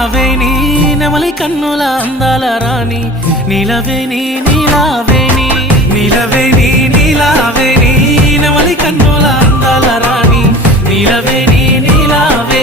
నీలావేణి నెమలి కన్నుల అందాల రాణి నీలవేణి నీలావేణి నీలవేణి నీలావేణి నెమలి కన్నుల అందాల రాణి నీలవేణి నీలావేణి